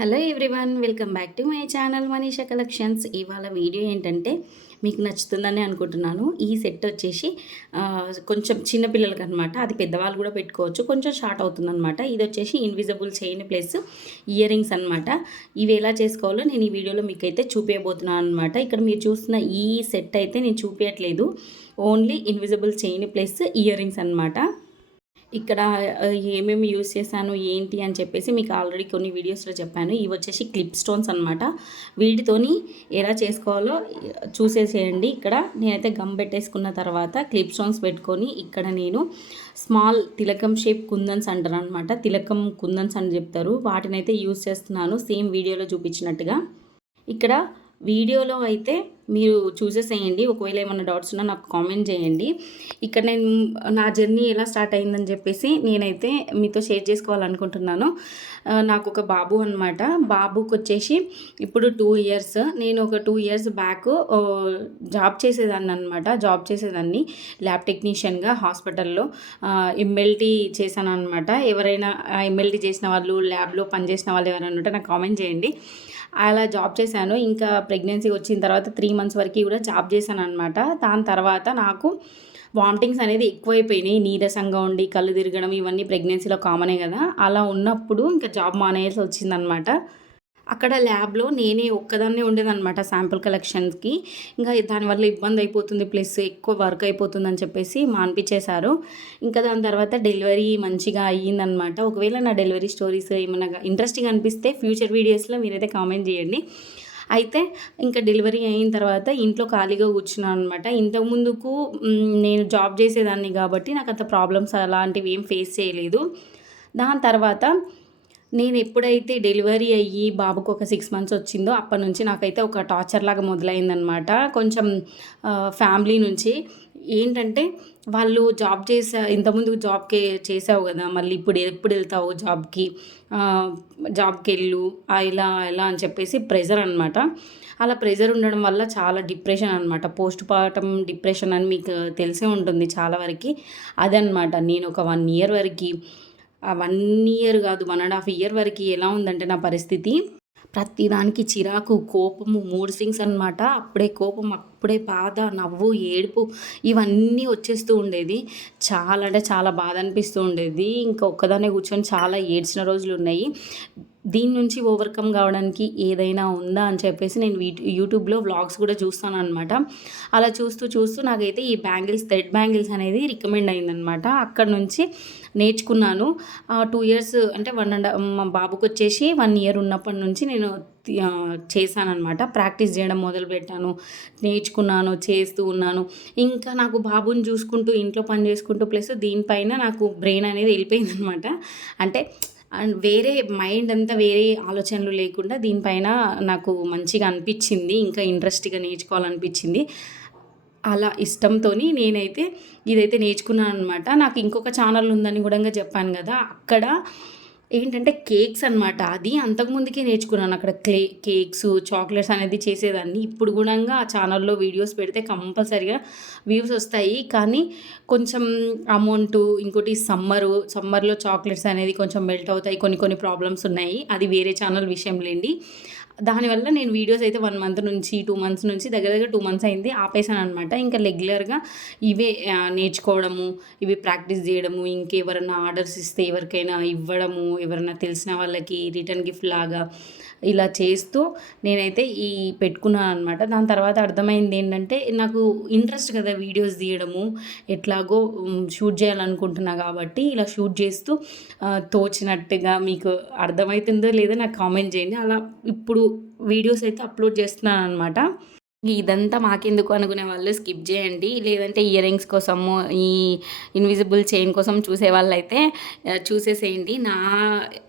Hello everyone welcome back to my channel Manisha collections. ఇవాళ video ఏంటంటే మీకు నచ్చుతుందని అనుకుంటున్నాను. ఈ సెట్ వచ్చేసి కొంచెం చిన్న పిల్లలకి అనమాట అది పెద్దవాళ్ళు కూడా పెట్టుకోవచ్చు. కొంచెం షార్ట్ అవుతుందన్నమాట. ఇది వచ్చేసి invisible chain plus earrings అనమాట ఇవి ఎలా చేసుకోవాలో నేను ఈ వీడియోలో మీకు అయితే చూపించబోతున్నాను అనమాట ఇక్కడ మీరు చూస్తున్న ఈ సెట్ అయితే నేను చూపించట్లేదు only invisible chain plus earrings అనమాట ఇక్కడ ఏమేమి యూస్ చేశాను ఏంటి అని చెప్పేసి మీకు ఆల్రెడీ కొన్ని వీడియోస్లో చెప్పాను. ఇవి వచ్చేసి క్లిప్ స్టోన్స్ అనమాట వీటితోని ఎలా చేసుకోవాలో చూసేసేయండి ఇక్కడ. నేనైతే గమ్ పెట్టేసుకున్న తర్వాత క్లిప్ స్టోన్స్ పెట్టుకొని ఇక్కడ నేను స్మాల్ తిలకం షేప్ కుందన్స్ అంటారు అనమాట తిలకం కుందన్స్ అని చెప్తారు. వాటినైతే యూస్ చేస్తున్నాను. సేమ్ వీడియోలో చూపించినట్టుగా. ఇక్కడ వీడియోలో అయితే మీరు చూసేసేయండి ఒకవేళ ఏమైనా డౌట్స్ ఉన్నా నాకు కామెంట్ చేయండి. ఇక్కడ నేను నా జర్నీ ఎలా స్టార్ట్ అయిందని చెప్పేసి నేనైతే మీతో షేర్ చేసుకోవాలనుకుంటున్నాను. నాకు ఒక బాబు అనమాట బాబుకి వచ్చేసి ఇప్పుడు టూ ఇయర్స్ నేను ఒక టూ ఇయర్స్ బ్యాక్ జాబ్ చేసేదాన్ని అనమాట జాబ్ చేసేదాన్ని. ల్యాబ్ టెక్నీషియన్గా హాస్పిటల్లో ఎంఎల్టీ చేశాను అనమాట ఎవరైనా ఎంఎల్టీ చేసిన వాళ్ళు ల్యాబ్లో పనిచేసిన వాళ్ళు ఎవరైనా ఉంటే నాకు కామెంట్ చేయండి. అలా జాబ్ చేశాను. ఇంకా ప్రెగ్నెన్సీ వచ్చిన తర్వాత త్రీ మంత్స్ వరకు కూడా జాబ్ చేశాను అనమాట దాని తర్వాత నాకు వామిటింగ్స్ అనేది ఎక్కువైపోయినాయి. నీరసంగా ఉండి కళ్ళు తిరగడం ఇవన్నీ ప్రెగ్నెన్సీలో కామనే కదా. అలా ఉన్నప్పుడు ఇంకా జాబ్ మానేయాల్సి వచ్చిందనమాట అక్కడ ల్యాబ్లో నేనే ఒక్కదాన్నే ఉండేదన్నమాట శాంపుల్ కలెక్షన్స్కి. ఇంకా దానివల్ల ఇబ్బంది అయిపోతుంది. ప్లస్ ఎక్కువ వర్క్ అయిపోతుందని చెప్పేసి మాన్పించేశారు ఇంకా దాని తర్వాత డెలివరీ మంచిగా అయ్యిందనమాట ఒకవేళ నా డెలివరీ స్టోరీస్ ఏమైనా ఇంట్రెస్టింగ్ అనిపిస్తే ఫ్యూచర్ వీడియోస్లో మీరైతే కామెంట్ చేయండి. అయితే ఇంకా డెలివరీ అయిన తర్వాత ఇంట్లో ఖాళీగా కూర్చున్నాను అనమాట ఇంతకు ముందుకు నేను జాబ్ చేసేదాన్ని కాబట్టి నాకు అంత ప్రాబ్లమ్స్ అలాంటివి ఏం ఫేస్ చేయలేదు. దాని తర్వాత నేను ఎప్పుడైతే డెలివరీ అయ్యి బాబుకు ఒక సిక్స్ మంత్స్ వచ్చిందో అప్పటి నుంచి నాకైతే ఒక టార్చర్ లాగా మొదలైందనమాట కొంచెం ఫ్యామిలీ నుంచి ఏంటంటే వాళ్ళు జాబ్ చేసా ఇంతకుముందు జాబ్కి చేసావు కదా మళ్ళీ ఇప్పుడు ఎప్పుడు వెళ్తావు జాబ్కి? జాబ్కి వెళ్ళు ఇలా ఇలా అని చెప్పేసి ప్రెజర్ అనమాట అలా ప్రెజర్ ఉండడం వల్ల చాలా డిప్రెషన్ అనమాట పోస్ట్ పార్టం డిప్రెషన్ అని మీకు తెలిసే ఉంటుంది చాలా వరకు. అదనమాట నేను ఒక వన్ ఇయర్ వరకు వన్ ఇయర్ కాదు వన్ అండ్ హాఫ్ ఇయర్ వరకు ఎలా ఉందంటే నా పరిస్థితి ప్రతిదానికి చిరాకు కోపము మూడ్ సింగ్స్ అనమాట అప్పుడే కోపం అప్పుడే బాధ నవ్వు ఏడుపు ఇవన్నీ వచ్చేస్తూ ఉండేది. చాలా అంటే చాలా బాధ అనిపిస్తూ ఉండేది. ఇంకా ఒక్కదాన్నే కూర్చొని చాలా ఏడ్చిన రోజులు ఉన్నాయి. దీని నుంచి ఓవర్కమ్ కావడానికి ఏదైనా ఉందా అని చెప్పేసి నేను వీటి యూట్యూబ్లో వ్లాగ్స్ కూడా చూస్తాను అనమాట అలా చూస్తూ చూస్తూ నాకైతే ఈ బ్యాంగిల్స్ థ్రెడ్ బ్యాంగిల్స్ అనేది రికమెండ్ అయిందనమాట అక్కడ నుంచి నేర్చుకున్నాను. టూ ఇయర్స్ అంటే వన్ అండ్ మా బాబుకి వచ్చేసి వన్ ఇయర్ ఉన్నప్పటి నుంచి నేను చేశానమాట ప్రాక్టీస్ చేయడం మొదలుపెట్టాను నేర్చుకున్నాను చేస్తూ ఉన్నాను. ఇంకా నాకు బాబుని చూసుకుంటూ ఇంట్లో పని చేసుకుంటూ ప్లస్ దీనిపైన నాకు బ్రెయిన్ అనేది వెళ్ళిపోయింది అనమాట అంటే అండ్ వేరే మైండ్ అంతా వేరే ఆలోచనలు లేకుండా దీనిపైన నాకు మంచిగా అనిపించింది ఇంకా ఇంట్రెస్ట్గా నేర్చుకోవాలనిపించింది. అలా ఇష్టంతో నేనైతే ఇదైతే నేర్చుకున్నాను అనమాట నాకు ఇంకొక ఛానల్ ఉందని కూడా చెప్పాను కదా అక్కడ ఏంటంటే కేక్స్ అనమాట అది అంతకుముందుకే నేర్చుకున్నాను. అక్కడ క్లే కేక్స్ చాక్లెట్స్ అనేది చేసేదాన్ని. ఇప్పుడు కూడా ఆ ఛానల్లో వీడియోస్ పెడితే కంపల్సరీగా వ్యూస్ వస్తాయి. కానీ కొంచెం అమౌంట్ ఇంకోటి సమ్మరు సమ్మర్లో చాక్లెట్స్ అనేది కొంచెం మెల్ట్ అవుతాయి. కొన్ని కొన్ని ప్రాబ్లమ్స్ ఉన్నాయి. అది వేరే ఛానల్ విషయం లేండి. దానివల్ల నేను వీడియోస్ అయితే వన్ మంత్ నుంచి టూ మంత్స్ నుంచి దగ్గర దగ్గర టూ మంత్స్ అయింది. ఆపేసాను అనమాట ఇంకా రెగ్యులర్గా ఇవే నేర్చుకోవడము ఇవి ప్రాక్టీస్ చేయడము ఇంకెవరైనా ఆర్డర్స్ ఇస్తే ఎవరికైనా ఇవ్వడము ఎవరైనా తెలిసిన వాళ్ళకి రిటర్న్ గిఫ్ట్ లాగా ఇలా చేస్తూ నేనైతే ఈ పెట్టుకున్నాను అనమాట దాని తర్వాత అర్థమైంది ఏంటంటే నాకు ఇంట్రెస్ట్ కదా వీడియోస్ తీయడము ఎట్లాగో షూట్ చేయాలనుకుంటున్నా కాబట్టి ఇలా షూట్ చేస్తూ తోచినట్టుగా మీకు అర్థమవుతుందో లేదో నాకు కామెంట్ చేయండి. అలా ఇప్పుడు వీడియోస్ అయితే అప్లోడ్ చేస్తున్నాను అనమాట ఇదంతా మాకెందుకు అనుకునే వాళ్ళు స్కిప్ చేయండి. లేదంటే ఇయర్ రింగ్స్ కోసము ఈ ఇన్విజిబుల్ చైన్ కోసం చూసే వాళ్ళు అయితే చూసేసేయండి. నా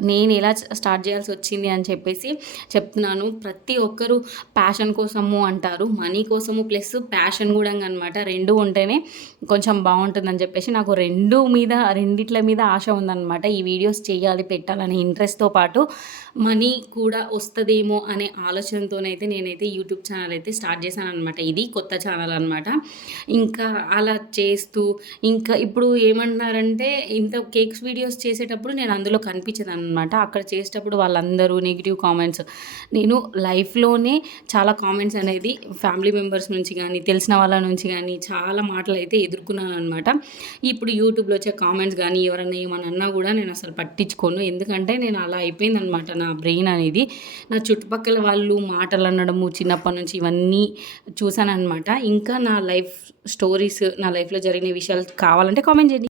నేను ఎలా స్టార్ట్ చేయాల్సి వచ్చింది అని చెప్పేసి చెప్తున్నాను. ప్రతి ఒక్కరు ప్యాషన్ కోసము అంటారు. మనీ కోసము ప్లస్ ప్యాషన్ కూడా అనమాట రెండు ఉంటేనే కొంచెం బాగుంటుందని చెప్పేసి నాకు రెండు మీద రెండిట్ల మీద ఆశ ఉందన్నమాట. ఈ వీడియోస్ చేయాలి పెట్టాలనే ఇంట్రెస్ట్తో పాటు మనీ కూడా వస్తుందేమో అనే ఆలోచనతోనైతే నేనైతే యూట్యూబ్ ఛానల్ అయితే స్టార్ట్ స్టార్ట్ చేశాను అనమాట ఇది కొత్త ఛానల్ అనమాట ఇంకా అలా చేస్తూ ఇంకా ఇప్పుడు ఏమన్నారంటే ఇంత కేక్స్ వీడియోస్ చేసేటప్పుడు నేను అందులో కనిపించదు అనమాట అక్కడ చేసేటప్పుడు వాళ్ళందరూ నెగిటివ్ కామెంట్స్ నేను లైఫ్లోనే చాలా కామెంట్స్ అనేది ఫ్యామిలీ మెంబర్స్ నుంచి కానీ తెలిసిన వాళ్ళ నుంచి కానీ చాలా మాటలు అయితే ఎదుర్కొన్నాను అనమాట ఇప్పుడు యూట్యూబ్లో వచ్చే కామెంట్స్ కానీ ఎవరన్నా ఏమన్నా అన్నా కూడా నేను అసలు పట్టించుకోను. ఎందుకంటే నేను అలా అయిపోయిందనమాట నా బ్రెయిన్ అనేది. నా చుట్టుపక్కల వాళ్ళు మాటలు అనడము చిన్నప్పటి నుంచి ఇవన్నీ చూసానమాట ఇంకా నా లైఫ్ స్టోరీస్ నా లైఫ్లో జరిగిన విషయాలు కావాలంటే కామెంట్ చేయండి.